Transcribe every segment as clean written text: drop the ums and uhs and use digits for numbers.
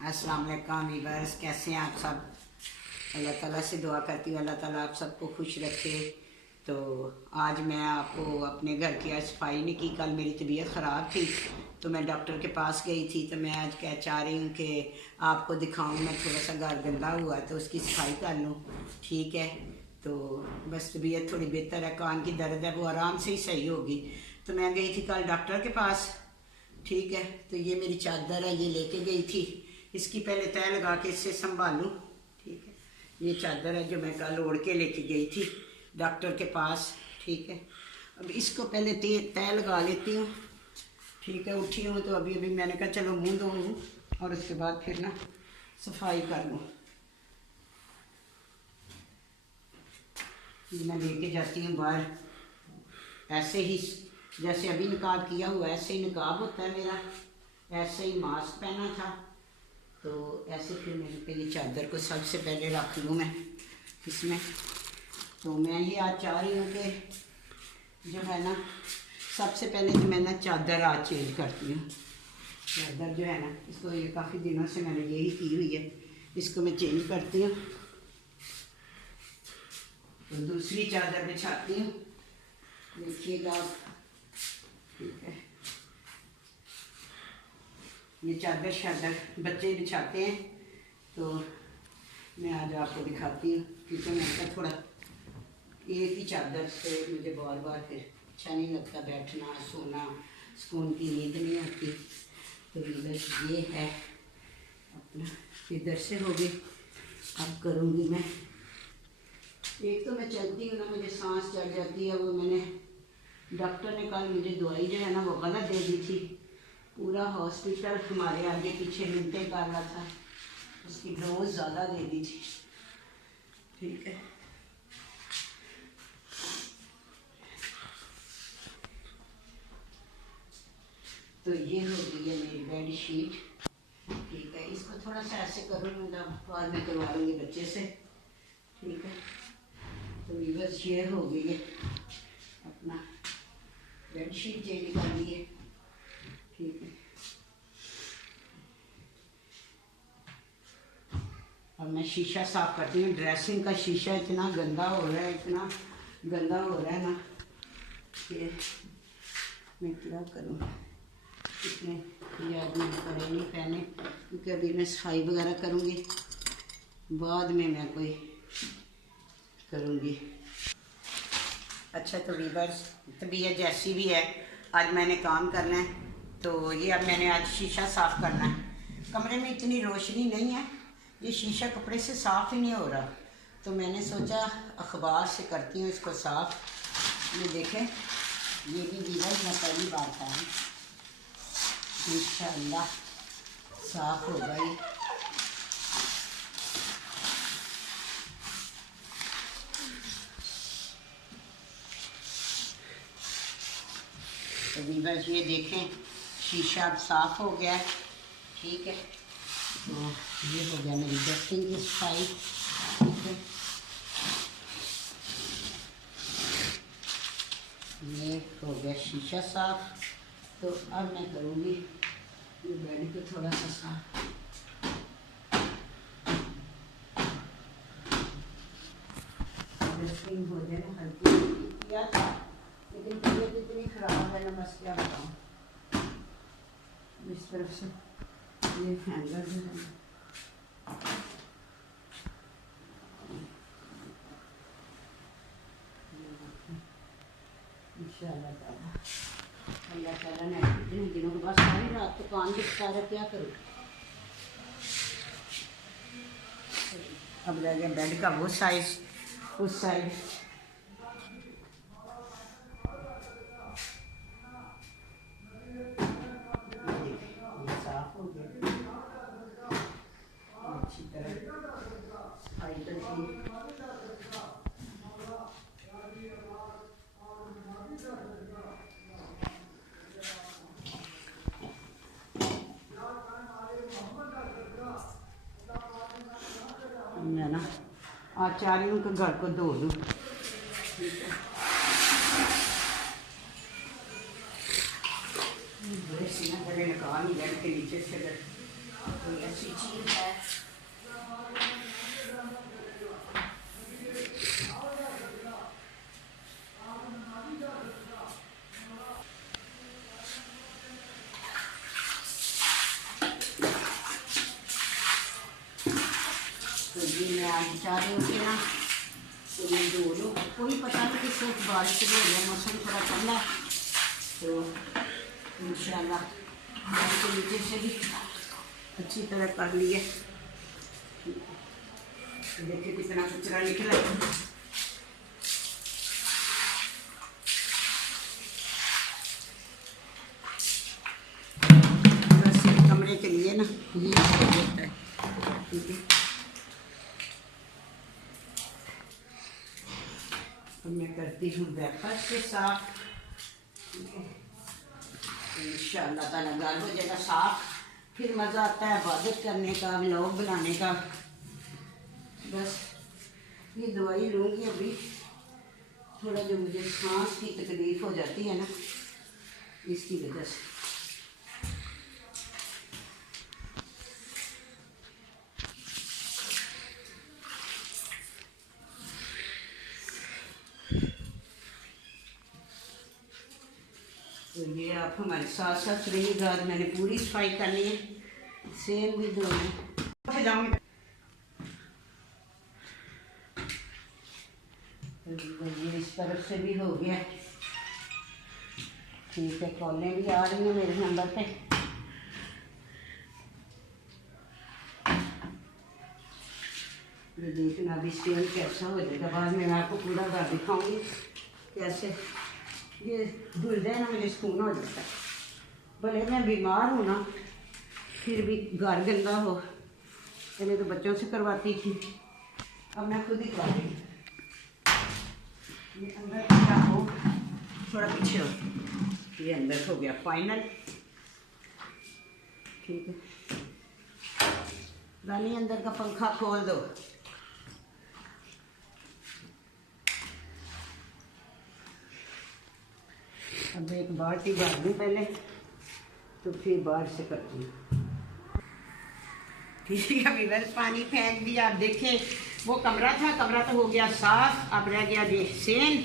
अस्सलाम वालेकुम वीवर्स, कैसे हैं आप सब। अल्लाह ताला से दुआ करती हूँ अल्लाह ताला आप सबको खुश रखे। तो आज मैं आपको अपने घर की आज सफाई नहीं की। कल मेरी तबीयत ख़राब थी तो मैं डॉक्टर के पास गई थी। तो मैं आज क्या चाह रही हूँ कि आपको दिखाऊँ। मैं थोड़ा सा घर गंदा हुआ है तो उसकी सफाई कर लूँ, ठीक है। तो बस तबीयत थोड़ी बेहतर है, कान की दर्द है वो आराम से ही सही होगी। तो मैं गई थी कल डॉक्टर के पास, ठीक है। तो ये मेरी चादर है, ये लेके गई थी। इसकी पहले तय लगा के इससे संभालूँ, ठीक है। ये चादर है जो मैं कल ओढ़ के लेके गई थी डॉक्टर के पास, ठीक है। अब इसको पहले तय लगा लेती हूँ, ठीक है। उठी हूँ तो अभी अभी मैंने कहा चलो मुँह धो लूँ और उसके बाद फिर ना सफाई कर लूँ। मैं लेके जाती हूँ बाहर, ऐसे ही जैसे अभी निकाब किया हुआ ऐसे ही निकाब होता है मेरा, ऐसे ही मास्क पहना था। तो ऐसे फिर मेरे पे ये चादर को सबसे पहले रख लूँ मैं इसमें। तो मैं ये आज चाह रही हूँ कि जो है ना सबसे पहले जो मैं ना चादर आज चेंज करती हूँ। चादर जो है ना इसको ये काफ़ी दिनों से मैंने यही की हुई है, इसको मैं चेंज करती हूँ। तो दूसरी चादर बिछाती हूँ, देखिएगा आप, ठीक है। ये चादर शादर बच्चे बिछाते हैं तो मैं आज आपको दिखाती हूँ, क्योंकि मैं थोड़ा एक ही चादर से मुझे बार बार फिर अच्छा नहीं लगता, बैठना सोना सुकून की नींद नहीं आती। तो इधर ये है अपना, इधर से हो गई। अब करूँगी मैं, एक तो मैं चलती हूँ ना मुझे सांस चढ़ जाती है। वो मैंने डॉक्टर ने कल मुझे दवाई जो है ना वो गलत दे दी थी। पूरा हॉस्पिटल हमारे आगे पीछे मिलते कर रहा था, उसकी डोज ज़्यादा दे दी थी, ठीक है। तो ये हो गई है मेरी बेड शीट, ठीक है। इसको थोड़ा सा ऐसे करूँगी, बाद में करवा लूँगी बच्चे से, ठीक है। तो बस ये हो गई है अपना बेड शीट चेंज कर ली है, ठीक है। अब मैं शीशा साफ करती हूँ। ड्रेसिंग का शीशा इतना गंदा हो रहा है, इतना गंदा हो रहा है ना कि मैं क्या करूँ। इतने ये आदमी कपड़े नहीं पहने, क्योंकि अभी मैं सफाई वगैरह करूँगी, बाद में मैं कोई करूँगी। अच्छा तो वीवर्स, तबीयत जैसी भी है आज मैंने काम करना है। तो ये अब मैंने आज शीशा साफ़ करना है। कमरे में इतनी रोशनी नहीं है, ये शीशा कपड़े से साफ़ ही नहीं हो रहा। तो मैंने सोचा अखबार से करती हूँ इसको साफ़। ये देखें, ये भी वीवर्स मैं पहली बार था, इंशाअल्लाह साफ़ हो गई। तो वीवर्स ये देखें शीशा अब साफ़ हो गया है, ठीक है। तो ये हो गया मेरी डस्टिंग की सफाई, ठीक है। ये हो गया शीशा साफ। तो अब मैं करूँगी ये बेड को थोड़ा सा साफ। डस्टिंग हो जाए ना, हल्की किया था लेकिन तबीयत इतनी ख़राब है ना, बस क्या बताऊँ। इस तरफ से ये हैंगर जो है इंशाअल्लाह ताला, अल्लाह ताला ने इतने दिनों के बाद सारी रात तो कान भी सारा क्या करूँ। अब रह गया बेड का वो साइज, उस साइड साफ हो गया अच्छी तरह सफाई करती। मैं ना आज चाह रही हूँ कि घर को धो लूँ, ठीक है। बड़े सीना बड़े निकाल बेड के नीचे से कोई ऐसी चीज है। तो जी मैं आज चाह रही हूँ कि ना तो मैं धो लूँ, कोई पता नहीं कि सिर्फ बारिश शुरू हो गया, मौसम थोड़ा ठंडा है तो इंशाल्लाह घर के नीचे से भी अच्छी तरह कर लिए। देखिए कितना कचरा निकला। बस कमरे के लिए ना ये होता है, ठीक है। अब मैं करती हूँ वेपर के साथ, इंशाअल्लाह ताला घर हो जाएगा साफ, फिर मज़ा आता है इबादत करने का, व्लॉग बनाने का। बस ये दवाई लूँगी अभी, थोड़ा जो मुझे सांस की तकलीफ़ हो जाती है ना, इसकी वजह से। तो ये आप हमारे साथ साथ रहिएगा। आज मैंने पूरी सफाई करनी है, सेम भी धोना जाऊँगी। ये इस तरफ से भी हो गया, ठीक है। कॉलें भी आ रही हैं मेरे नंबर पे। ये देखना अभी सेम कैसा हो जाएगा, बाद में मैं आपको पूरा घर दिखाऊंगी कैसे। ये धुल जाए ना मुझे सुकून हो जाता है, भले मैं बीमार हूँ ना फिर भी घर गंदा हो। पहले तो बच्चों से करवाती थी, अब मैं खुद ही करवा रही हूँ। ये अंदर क्या हो, थोड़ा पीछे हो, ये अंदर हो गया फाइनल, ठीक है। रानी अंदर का पंखा खोल दो। अब एक बाल्टी भर दूँ पहले, तो फिर बाहर से करती हूँ, ठीक है। अभी बस पानी फेंक दिया। आप देखें वो कमरा था, कमरा तो हो गया साफ, अब रह गया ये सेन,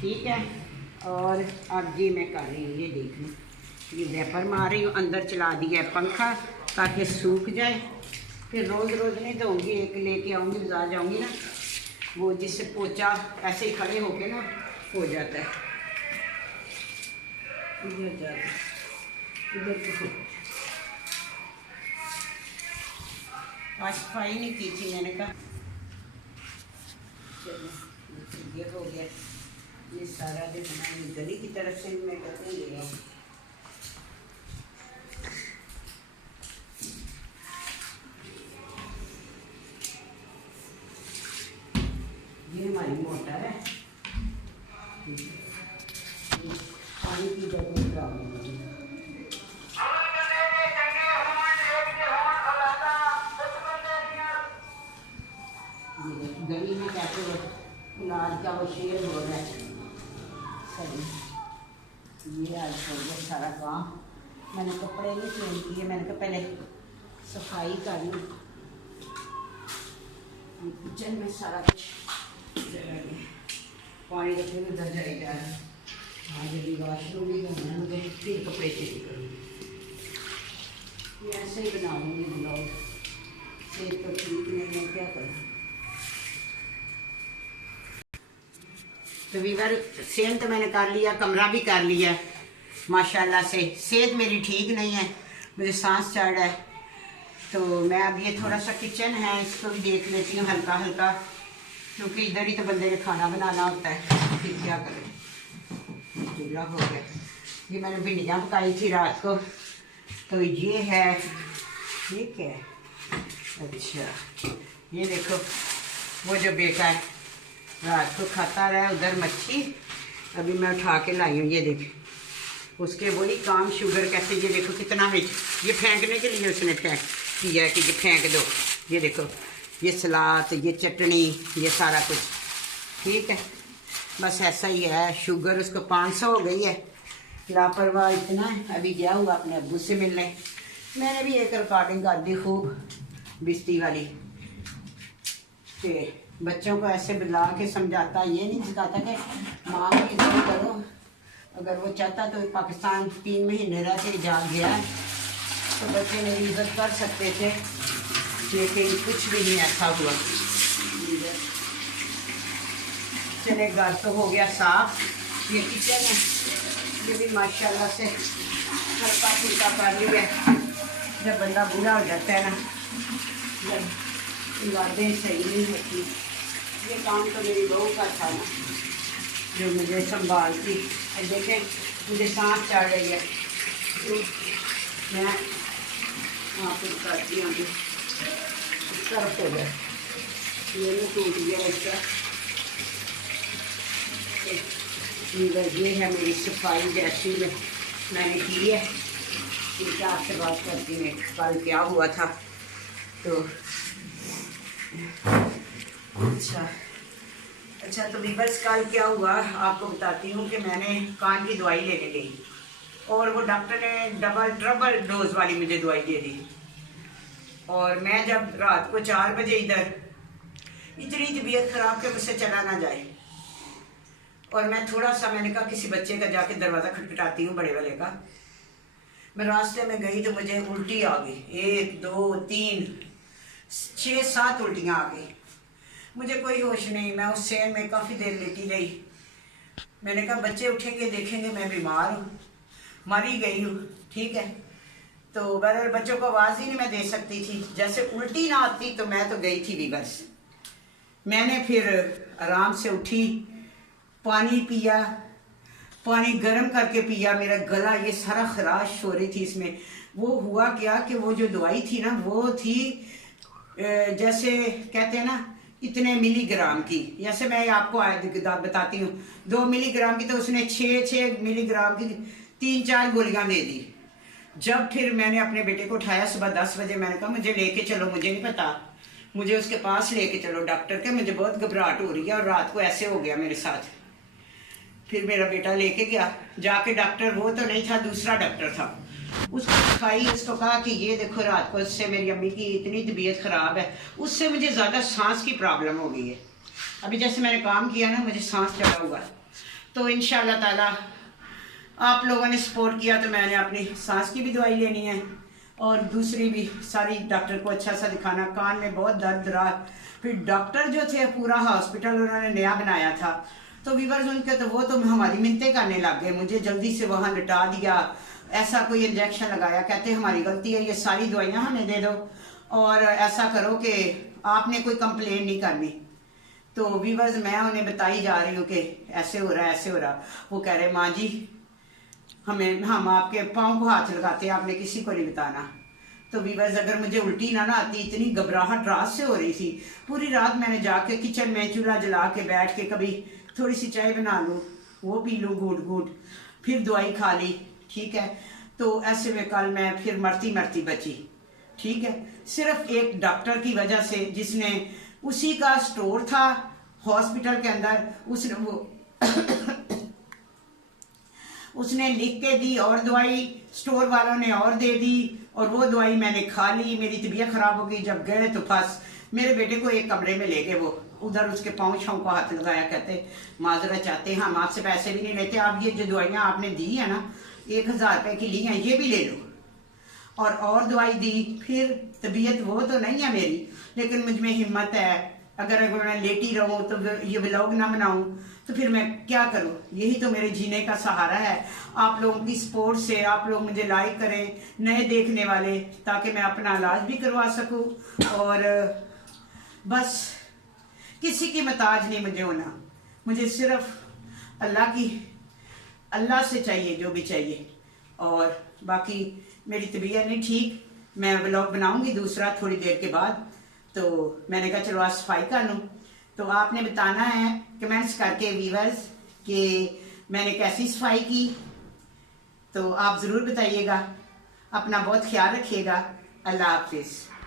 ठीक है। और अब ये मैं कर रही हूँ, ये देख लूँ, ये वेपर मार रही हूँ, अंदर चला दिया है पंखा ताकि सूख जाए। फिर रोज़ रोज़ नहीं धोऊँगी, एक लेके आऊँगी, बाजार जाऊँगी ना, वो जिससे पोचा ऐसे खड़े होके ना हो जाता है। इधर जाता, इधर आज सफाई नहीं की थी, मैंने कहा चलो ये हो गया। ये सारा दिन मैं गली की तरफ से मैं करते ले आऊँ। ये हमारी मोटर है, पानी की जरूरत प्रॉब्लम है। गली में कैसे इलाज का वो शेर हो रहा है सही। ये आज हो गया सारा काम। मैंने कपड़े नहीं चेंज किए, मैंने कहा पहले सफाई कर लूँ। किचन में सारा कुछ पानी का फिर उधर जाएगा। आज अभी वाशरूम भी करना है मुझे, फिर कपड़े चेंज करूँगी। ये ऐसे ही बनाऊँगी ब्लॉग, सेहत तो ठीक नहीं है, क्या करूँ। तो वीवर सेम तो मैंने कर लिया, कमरा भी कर लिया माशाल्लाह से। सेहत मेरी ठीक नहीं है, मुझे सांस चढ़ रहा है, तो मैं अब ये थोड़ा सा किचन है इसको भी देख लेती हूँ हल्का हल्का, क्योंकि इधर ही तो बंदे ने खाना बनाना होता है, फिर क्या करें। चूल्हा हो गया। ये मैंने भिंडियाँ पकाई थी रात को, तो ये है, ठीक है। अच्छा ये देखो वो जो बेटा रात को खाता रहा, उधर मच्छी अभी मैं उठा के लाई हूँ, ये देख उसके वही काम शुगर कैसे। ये देखो कितना मिर्च, ये फेंकने के लिए उसने फेंक किया है कि ये फेंक दो। ये देखो ये सलाद, ये चटनी, ये सारा कुछ, ठीक है। बस ऐसा ही है, शुगर उसको 500 हो गई है, लापरवाह इतना है। अभी गया हुआ अपने अब्बू से मिलने, मैंने भी एक रिकॉर्डिंग कर दी खूब बिस्ती वाली। कि बच्चों को ऐसे बुला के समझाता, ये नहीं सिखाता कि माँ की इज्जत करो। अगर वो चाहता तो पाकिस्तान 3 महीने रह के जा गया तो बच्चे मेरी इज्जत कर सकते थे, लेकिन कुछ भी नहीं ऐसा हुआ। चले, घर तो हो गया साफ। ये किचन है, ये भी माशाल्लाह से हल्का फुल्का कर लिया। जब बंदा बूढ़ा हो जाता है ना, जब औलादें सही नहीं होती, ये काम तो मेरी बहू का था ना, जो मुझे संभालती। देखें मुझे सांस चढ़ रही है, तो मैं आपको बताती हूँ। तरफ हो गया, ये नहीं टूट गया बच्चा। ये है मेरी सफाई जैसी में मैंने की है। ठीक है, आपसे बात करती हूँ कल क्या हुआ था। तो अच्छा तो भी बस कल क्या हुआ आपको बताती हूँ कि मैंने कान की दवाई लेने गई और वो डॉक्टर ने डबल ट्रबल डोज वाली मुझे दवाई दे दी। और मैं जब रात को 4 बजे इधर, इतनी तबीयत खराब के मुझसे चला ना जाए, और मैं थोड़ा सा, मैंने कहा किसी बच्चे का जाके दरवाज़ा खटखटाती हूँ बड़े वाले का। मैं रास्ते में गई तो मुझे उल्टी आ गई, 1 2 3 6 7 उल्टियाँ आ गई। मुझे कोई होश नहीं, मैं उस सेन में काफ़ी देर लेटी रही। मैंने कहा बच्चे उठेंगे देखेंगे मैं बीमार हूँ, मरी गई हूँ। ठीक है, तो बहरहाल बच्चों को आवाज़ ही नहीं मैं दे सकती थी। जैसे उल्टी ना आती तो मैं तो गई थी वीवर्स। मैंने फिर आराम से उठी, पानी पिया, पानी गर्म करके पिया। मेरा गला ये सारा खराश हो रही थी इसमें। वो हुआ क्या कि वो जो दवाई थी ना, वो थी जैसे कहते हैं ना इतने मिलीग्राम की। जैसे मैं आपको बताती हूँ 2 मिलीग्राम की, तो उसने 6 मिलीग्राम की 3-4 गोलियां दे दी। जब फिर मैंने अपने बेटे को उठाया सुबह 10 बजे, मैंने कहा मुझे लेके चलो, मुझे नहीं पता, मुझे उसके पास लेके चलो डॉक्टर के, मुझे बहुत घबराहट हो रही है और रात को ऐसे हो गया मेरे साथ। फिर मेरा बेटा लेके गया जाके डॉक्टर, वो तो नहीं था, दूसरा डॉक्टर था, उसको दिखाई। उसको कहा कि ये देखो रात को इससे मेरी अम्मी की इतनी तबीयत ख़राब है, उससे मुझे ज़्यादा सांस की प्रॉब्लम हो गई है। अभी जैसे मैंने काम किया ना, मुझे सांस चढ़ा हुआ। तो इंशाल्लाह ताला आप लोगों ने सपोर्ट किया तो मैंने अपनी सांस की भी दवाई लेनी है और दूसरी भी सारी डॉक्टर को अच्छा सा दिखाना। कान में बहुत दर्द रहा। फिर डॉक्टर जो थे, पूरा हॉस्पिटल उन्होंने नया बनाया था, तो वीवर्स उनके तो वो तो हमारी मिन्नतें करने लग गए, मुझे जल्दी से वहाँ लटा दिया, ऐसा कोई इंजेक्शन लगाया। कहते हमारी गलती है, ये सारी दवाइयाँ हमें दे दो और ऐसा करो कि आपने कोई कंप्लेन नहीं करनी। तो वीवर्स मैं उन्हें बताई जा रही हूँ कि ऐसे हो रहा है, ऐसे हो रहा। वो कह रहे माँ जी हम आपके पाँव को हाथ लगाते हैं, आपने किसी को नहीं बताना। तो वीवर्स अगर मुझे उल्टी ना आती, इतनी घबराहट रात से हो रही थी। पूरी रात मैंने जाके किचन में चूल्हा जला के बैठ के कभी थोड़ी सी चाय बना लूँ, वो पी लूँ घूट घूट, फिर दवाई खा ली। ठीक है, तो ऐसे में कल मैं फिर मरती मरती बची। ठीक है, सिर्फ एक डॉक्टर की वजह से, जिसने उसी का स्टोर था हॉस्पिटल के अंदर, उसने वो उसने लिख के दी और दवाई स्टोर वालों ने और दे दी, और वो दवाई मैंने खा ली। मेरी तबीयत खराब हो गई। जब गए तो बस मेरे बेटे को एक कमरे में ले गए, वो उधर उसके पाँव छाँव को हाथ लगाया, कहते माजरत चाहते हैं, हम आपसे पैसे भी नहीं लेते, आप ये जो दवाइयाँ आपने दी है ना 1000 रुपये की ली हैं, ये भी ले लो। और दवाई दी। फिर तबीयत वो तो नहीं है मेरी, लेकिन मुझ में हिम्मत है। अगर मैं लेटी रहूँ तो ये व्लॉग ना बनाऊँ तो फिर मैं क्या करूँ? यही तो मेरे जीने का सहारा है। आप लोगों की सपोर्ट से आप लोग मुझे लाइक करें, नए देखने वाले, ताकि मैं अपना इलाज भी करवा सकूँ। और बस किसी की मोहताज नहीं मुझे होना, मुझे सिर्फ अल्लाह से चाहिए जो भी चाहिए। और बाकी मेरी तबीयत नहीं ठीक, मैं व्लॉग बनाऊंगी दूसरा थोड़ी देर के बाद। तो मैंने कहा चलो आज सफाई कर लूँ। तो आपने बताना है कमेंट्स करके व्यूअर्स कि मैंने कैसी सफाई की, तो आप ज़रूर बताइएगा। अपना बहुत ख्याल रखिएगा। अल्लाह हाफिज़।